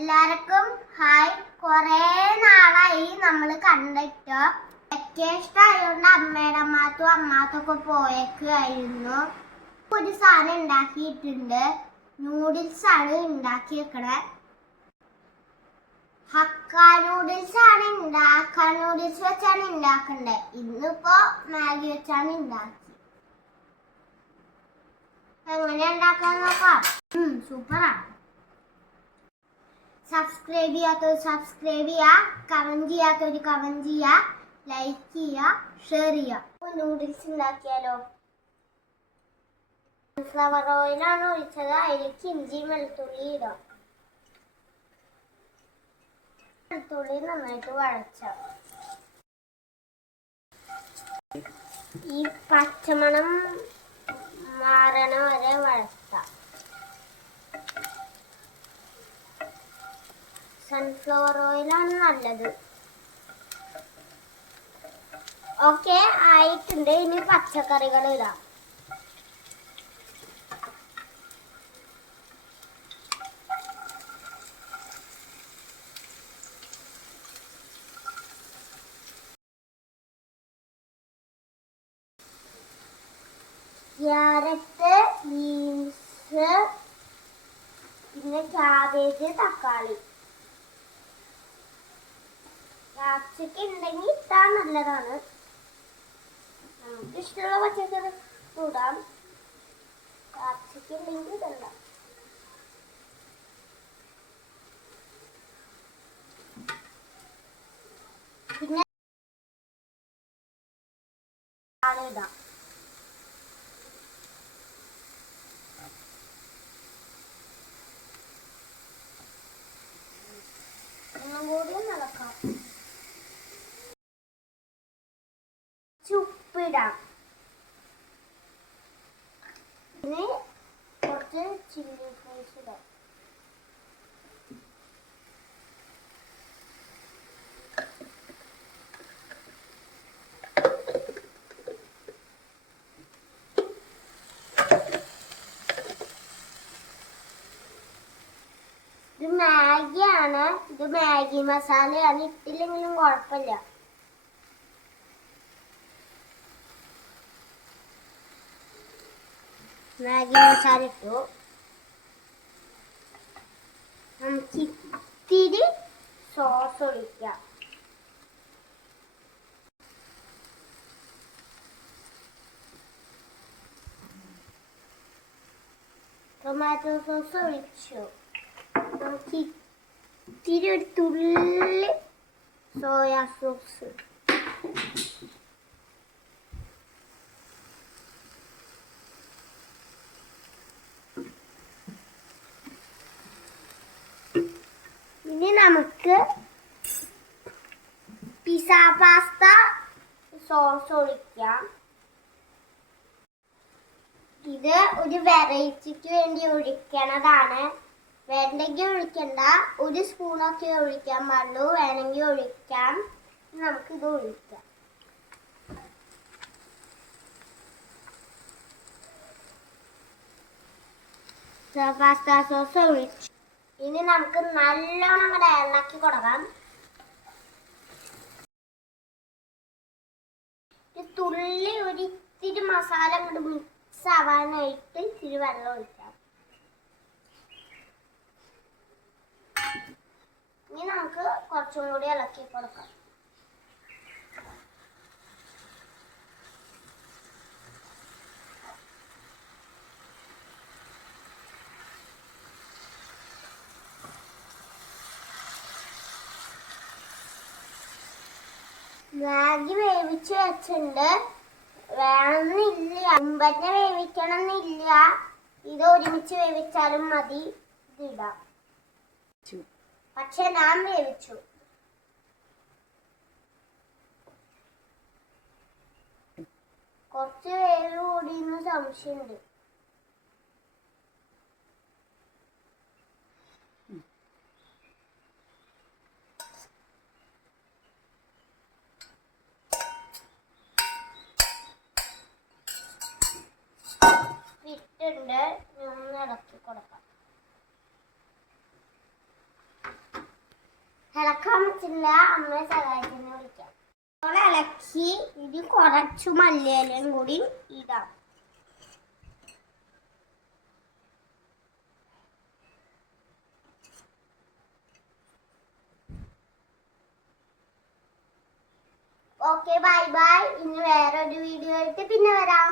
എല്ലാവർക്കും ഹായ്. കുറേ നാളായി നമ്മൾ കണ്ടിട്ടോ. വെക്കേഷൻ ആയതുകൊണ്ട് അമ്മയുടെ അമ്മാത്തൊക്കെ പോയേക്കായിരുന്നു. ഒരു സാധനം ഉണ്ടാക്കിയിട്ടുണ്ട്. നൂഡിൽസ് ആണ് ഉണ്ടാക്കിയേക്കണേ. ഹക്ക നൂഡിൽസ് ആണ് നൂഡിൽസ് വെച്ചാണ് ഉണ്ടാക്കണ്ടേ. ഇന്നിപ്പോ മാഗി വെച്ചാണ് ഉണ്ടാക്കി. എങ്ങനെ ഉണ്ടാക്കാൻ നോക്കാം. സൂപ്പറാണ്. സബ്സ്ക്രൈബ് ചെയ്യാത്തവർ സബ്സ്ക്രൈബ് ചെയ്യുക, കമന്റ് ചെയ്യാത്തവർ കമന്റ് ചെയ്യുക, ലൈക്ക് ചെയ്യുക, ഷെയർ ചെയ്യുക. നൂഡിൽസ് ഉണ്ടാക്കിയാലോ. സൺഫ്ലവർ ഓയിലാണ് ഒഴിച്ചത്. അതിലേക്ക് ഇഞ്ചി വെളുത്തുള്ളി ഇടാം. വെളുത്തുള്ളി നന്നായിട്ട് വഴച്ച ഈ പച്ചമണം മാറണ വരെ വഴത്താം. സൺഫ്ലവർ ഓയിലാണ് നല്ലത്. ഓക്കെ ആയിട്ടുണ്ട്. ഇനി പച്ചക്കറികൾ ഇടാം. ക്യാരറ്റ്, ബീൻസ്, പിന്നെ ക്യാബേജ്, തക്കാളി. ക്യാപ്സിക്കം ഉണ്ടെങ്കിൽ ഇട്ടാൽ നല്ലതാണ്. നമുക്ക് ഇഷ്ടമുള്ള പച്ചക്കറി ഇടാം. ക്യാപ്സിക്കം ഉണ്ടെങ്കിൽ ഇടണ്ട. പിന്നെ ഇടാം. ഒന്നും കൂടി നടക്കാം. ഉപ്പിടാം. പിന്നെ കുറച്ച് ചില്ലി ഫ്ലേക്സ് ഇടാം. ഇത് മാഗിയാണ്. ഇത് മാഗി മസാലയാണ്. ഇട്ടില്ലെങ്കിലും കുഴപ്പമില്ല. മാഗി മസാല ഇട്ടു. നമുക്ക് ഇത്തിരി സോസ് ഒഴിക്കാം. ടൊമാറ്റോ സോസ് ഒഴിച്ചു. നമുക്ക് ഇത്തിരി ഒരു തുള്ളി സോയാ സോസ്. ഇനി നമുക്ക് പിസ്സ പാസ്ത സോസ് ഒഴിക്കാം. ഇത് ഒരു വെറൈറ്റിക്ക് വേണ്ടി ഒഴിക്കണതാണ്. വേണ്ടെങ്കിൽ ഒഴിക്കണ്ട. ഒരു സ്പൂണൊക്കെ ഒഴിക്കാൻ പാടുള്ളൂ. വേണമെങ്കിൽ ഒഴിക്കാം. നമുക്കിത് ഒഴിക്കാം. പാസ്ത സോസ് ഒഴിച്ചു. ഇനി നമുക്ക് നല്ലോണം അങ്ങോട്ട് ഇളക്കി കൊടുക്കാം. തുള്ളി ഒരു ഇത്തിരി മസാല അങ്ങോട്ട് മിക്സ് ആവാനായിട്ട് ഇത്തിരി വെള്ളം ഒഴിക്കാം. ഇനി നമുക്ക് കുറച്ചും കൂടി ഇളക്കി കൊടുക്കാം. മാഗി വേവിച്ച് വെച്ചിട്ടുണ്ട്. വേണമെന്നില്ല, മുമ്പന്നെ വേവിക്കണമെന്നില്ല. ഇത് ഒരുമിച്ച് വേവിച്ചാലും മതി. ഇതിടാം. പക്ഷെ ഞാൻ വേവിച്ചു. കുറച്ച് വേവ് കൂടിയെന്ന് സംശയമുണ്ട്. ഇട്ടുണ്ട്. ഇളക്കി കൊടുക്കാം. ഇളക്കാൻ പറ്റില്ല, അമ്മയെ സഹായത്തിന് വിളിക്കാം. ഇളക്കി ഇത് കുറച്ചു മല്ലിയിലയും കൂടി ഇടാം. Okay, bye bye. ഇനി വേറൊരു വീഡിയോ ആയിട്ട് പിന്നെ വരാം.